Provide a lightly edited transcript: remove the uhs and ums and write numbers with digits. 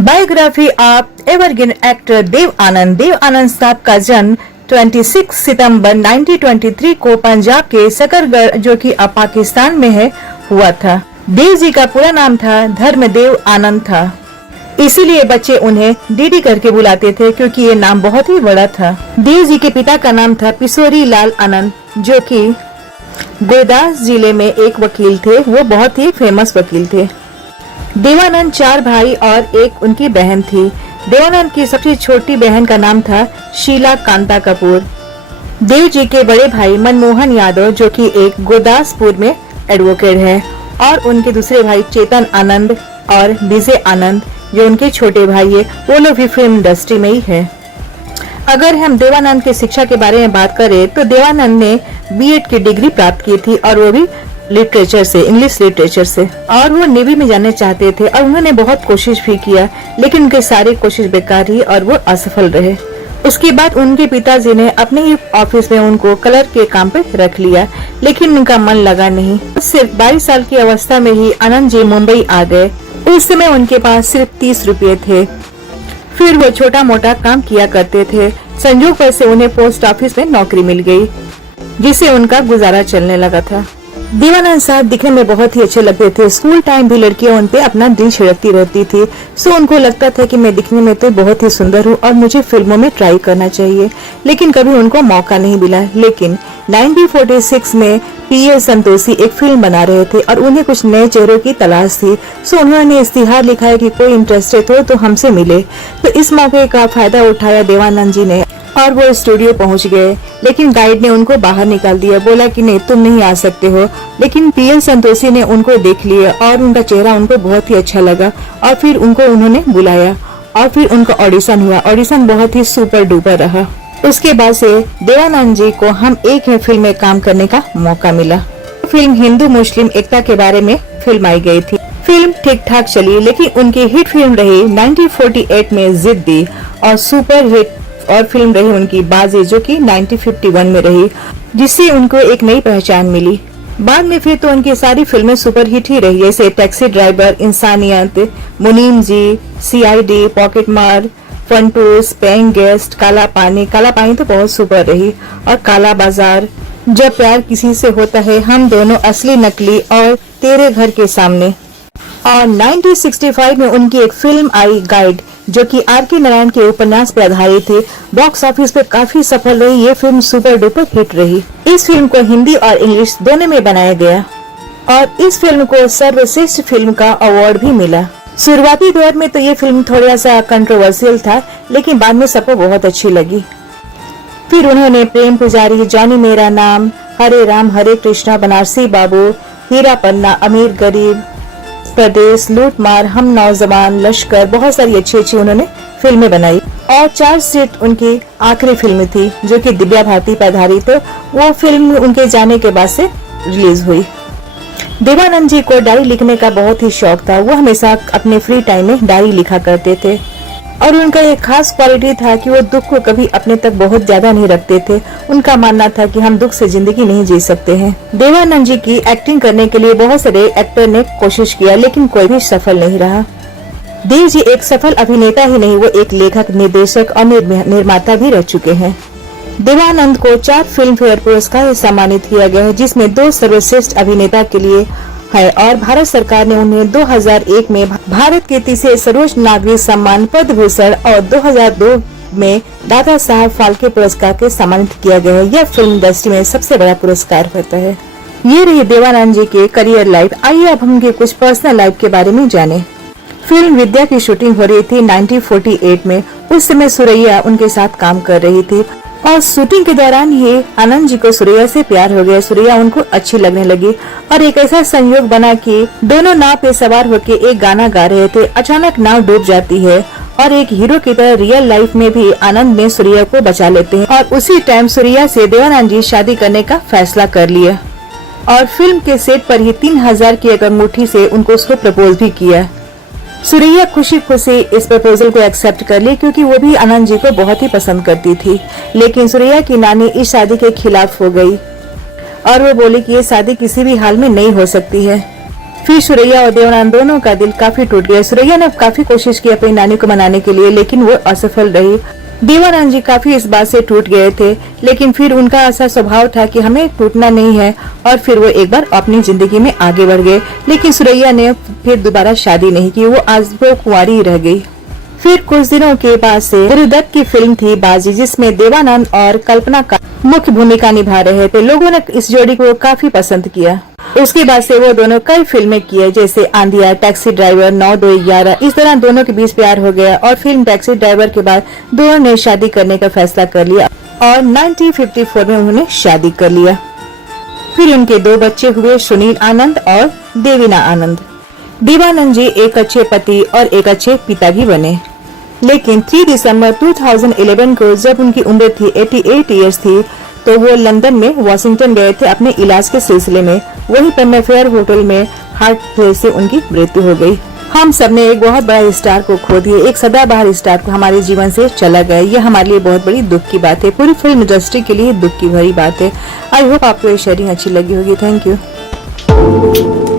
Biography of evergreen actor Dev Anand. Dev Anand साहब का जन्म 26 सितंबर 1923 को पंजाब के सकरगढ़, जो कि अब पाकिस्तान में है, हुआ था। देव जी का पूरा नाम था धर्मदेव आनंद था, इसीलिए बच्चे उन्हें डीडी करके बुलाते थे क्योंकि ये नाम बहुत ही बड़ा था। देव जी के पिता का नाम था पिशोरी लाल आनंद, जो कि गुरदास जिले में एक वकील थे। वो बहुत ही फेमस वकील थे। देवानंद 4 भाई और एक उनकी बहन थी। देवानंद की सबसे छोटी बहन का नाम था शीला कांता कपूर। देव जी के बड़े भाई मनमोहन यादव, जो कि एक गुरदासपुर में एडवोकेट है, और उनके दूसरे भाई चेतन आनंद और विजय आनंद, जो उनके छोटे भाई है, वो लोग भी फिल्म इंडस्ट्री में ही है। अगर हम देवानंद की शिक्षा के बारे में बात करें तो देवानंद ने बीएड की डिग्री प्राप्त की थी, और वो भी लिटरेचर से, इंग्लिश लिटरेचर से, और वो नेवी में जाना चाहते थे और उन्होंने बहुत कोशिश भी किया, लेकिन उनके सारी कोशिश बेकार रही और वो असफल रहे। उसके बाद उनके पिताजी ने अपने ही ऑफिस में उनको कलर के काम पे रख लिया, लेकिन उनका मन लगा नहीं। सिर्फ 22 साल की अवस्था में ही आनंद जी मुंबई आ गए। उस समय उनके पास सिर्फ 30 रुपये थे। फिर वो छोटा मोटा काम किया करते थे। संयोग से उन्हें पोस्ट ऑफिस में नौकरी मिल गई, जिससे उनका गुजारा चलने लगा था। देवानंद साहब दिखने में बहुत ही अच्छे लगते थे। स्कूल टाइम भी लड़कियां उन पे अपना दिल छिड़कती रहती थी। सो उनको लगता था कि मैं दिखने में तो बहुत ही सुंदर हूँ और मुझे फिल्मों में ट्राई करना चाहिए, लेकिन कभी उनको मौका नहीं मिला। लेकिन 1946 में पीएस संतोषी एक फिल्म बना रहे थे और उन्हें कुछ नए चेहरों की तलाश थी। सो उन्होंने इश्तिहार लिखा है कि कोई इंटरेस्टेड हो तो हमसे मिले। तो इस मौके का फायदा उठाया देवानंद जी ने और वो स्टूडियो पहुंच गए, लेकिन गाइड ने उनको बाहर निकाल दिया। बोला कि नहीं, तुम नहीं आ सकते हो। लेकिन पीएल संतोषी ने उनको देख लिया और उनका चेहरा उनको बहुत ही अच्छा लगा, और फिर उनको उन्होंने बुलाया और फिर उनका ऑडिशन हुआ। ऑडिशन बहुत ही सुपर डुपर रहा। उसके बाद से देवानंद जी को हम एक ही फिल्म में काम करने का मौका मिला। फिल्म हिंदू मुस्लिम एकता के बारे में फिल्म आई गई थी। फिल्म ठीक ठाक चली, लेकिन उनकी हिट फिल्म रही 1948 में जिद्दी, और सुपर हिट और फिल्म रही उनकी बाजी, जो कि 1951 में रही, जिससे उनको एक नई पहचान मिली। बाद में फिर तो उनकी सारी फिल्में सुपर हिट ही रही, जैसे टैक्सी ड्राइवर, इंसानियत, मुनीम जी, सीआईडी, पॉकेट मार, फंटूस, पेइंग गेस्ट, काला पानी तो बहुत सुपर रही, और काला बाजार, जब प्यार किसी से होता है, हम दोनों, असली नकली, और तेरे घर के सामने। और 1965 में उनकी एक फिल्म आई गाइड, जो कि आर.के. नारायण के उपन्यास पर आधारित थी। बॉक्स ऑफिस पर काफी सफल रही। ये फिल्म सुपर डुपर हिट रही। इस फिल्म को हिंदी और इंग्लिश दोनों में बनाया गया, और इस फिल्म को सर्वश्रेष्ठ फिल्म का अवार्ड भी मिला। शुरुआती दौर में तो ये फिल्म थोड़ा सा कंट्रोवर्शियल था, लेकिन बाद में सबको बहुत अच्छी लगी। फिर उन्होंने प्रेम पुजारी, जॉनी मेरा नाम, हरे राम हरे कृष्णा, बनारसी बाबू, हीरा पन्ना, अमीर गरीब, प्रदेश, लूट मार, हम नौजवान, लश्कर, बहुत सारी अच्छी अच्छी उन्होंने फिल्में बनाई। और चार्जशीट उनकी आखिरी फिल्म थी, जो कि दिव्या भारती पर आधारित है। वो फिल्म उनके जाने के बाद से रिलीज हुई। देवानंद जी को डायरी लिखने का बहुत ही शौक था। वो हमेशा अपने फ्री टाइम में डायरी लिखा करते थे, और उनका एक खास क्वालिटी था कि वो दुख को कभी अपने तक बहुत ज्यादा नहीं रखते थे। उनका मानना था कि हम दुख से जिंदगी नहीं जी सकते हैं। देवानंद जी की एक्टिंग करने के लिए बहुत सारे एक्टर ने कोशिश किया, लेकिन कोई भी सफल नहीं रहा। देव जी एक सफल अभिनेता ही नहीं, वो एक लेखक, निर्देशक और निर्माता भी रह चुके हैं। देवानंद को 4 फिल्म फेयर पुरस्कार से सम्मानित किया गया है, जिसमें 2 सर्वश्रेष्ठ अभिनेता के लिए है, और भारत सरकार ने उन्हें 2001 में भारत के तीसरे सर्वोच्च नागरिक सम्मान पद्म भूषण और 2002 में दादा साहब फाल्के पुरस्कार के सम्मानित किया गया है। यह फिल्म इंडस्ट्री में सबसे बड़ा पुरस्कार होता है। ये रही देवानंद जी के करियर लाइफ। आइए अब हम उनके कुछ पर्सनल लाइफ के बारे में जाने। फिल्म विद्या की शूटिंग हो रही थी 1948 में। उस समय सुरैया उनके साथ काम कर रही थी, और शूटिंग के दौरान ही आनंद जी को सुरैया से प्यार हो गया। सुरैया उनको अच्छी लगने लगी, और एक ऐसा संयोग बना कि दोनों नाव पे सवार होकर एक गाना गा रहे थे। अचानक नाव डूब जाती है, और एक हीरो की तरह रियल लाइफ में भी आनंद में सुरैया को बचा लेते हैं, और उसी टाइम सुरैया से देवानंद जी शादी करने का फैसला कर लिया, और फिल्म के सेट पर ही 3000 की एक अंगूठी से उनको उसको प्रपोज भी किया। सुरैया खुशी खुशी इस प्रपोजल को एक्सेप्ट कर ली, क्योंकि वो भी आनंद जी को बहुत ही पसंद करती थी। लेकिन सुरैया की नानी इस शादी के खिलाफ हो गई, और वो बोली कि ये शादी किसी भी हाल में नहीं हो सकती है। फिर सुरैया और देवानंद दोनों का दिल काफी टूट गया। सुरैया ने काफी कोशिश की अपनी नानी को मनाने के लिए, लेकिन वो असफल रही। देवानंद जी काफी इस बात से टूट गए थे, लेकिन फिर उनका ऐसा स्वभाव था कि हमें टूटना नहीं है, और फिर वो एक बार अपनी जिंदगी में आगे बढ़ गए। लेकिन सुरैया ने फिर दोबारा शादी नहीं की, वो आज वो कुंवारी ही रह गई। फिर कुछ दिनों के बाद से गुरुदत्त की फिल्म थी बाजी, जिसमें देवानंद और कल्पना का मुख्य भूमिका निभा रहे थे। लोगों ने इस जोड़ी को काफी पसंद किया। उसके बाद से वो दोनों कई फिल्में किए, जैसे आंधिया, टैक्सी ड्राइवर, 9-2-11। इस दौरान दोनों के बीच प्यार हो गया और फिल्म टैक्सी ड्राइवर के बाद दोनों ने शादी करने का फैसला कर लिया और 1954 में उन्होंने शादी कर लिया। फिर उनके 2 बच्चे हुए, सुनील आनंद और देवीना आनंद। देवानंद जी एक अच्छे पति और एक अच्छे पिता भी बने। लेकिन 3 दिसंबर 2011 को जब उनकी उम्र थी 88 ईयर्स थी, तो वो लंदन में वॉशिंगटन गए थे अपने इलाज के सिलसिले में। वहीं पर मेफेयर होटल में हार्ट फेल से उनकी मृत्यु हो गई। हम सबने एक बहुत बड़ा स्टार को खो दिया, एक सदाबहार स्टार को हमारे जीवन से चला गया। ये हमारे लिए बहुत बड़ी दुख की बात है, पूरी फिल्म इंडस्ट्री के लिए दुख की भरी बात है। आई होप आपको ये शेयरिंग अच्छी लगी होगी। Thank you.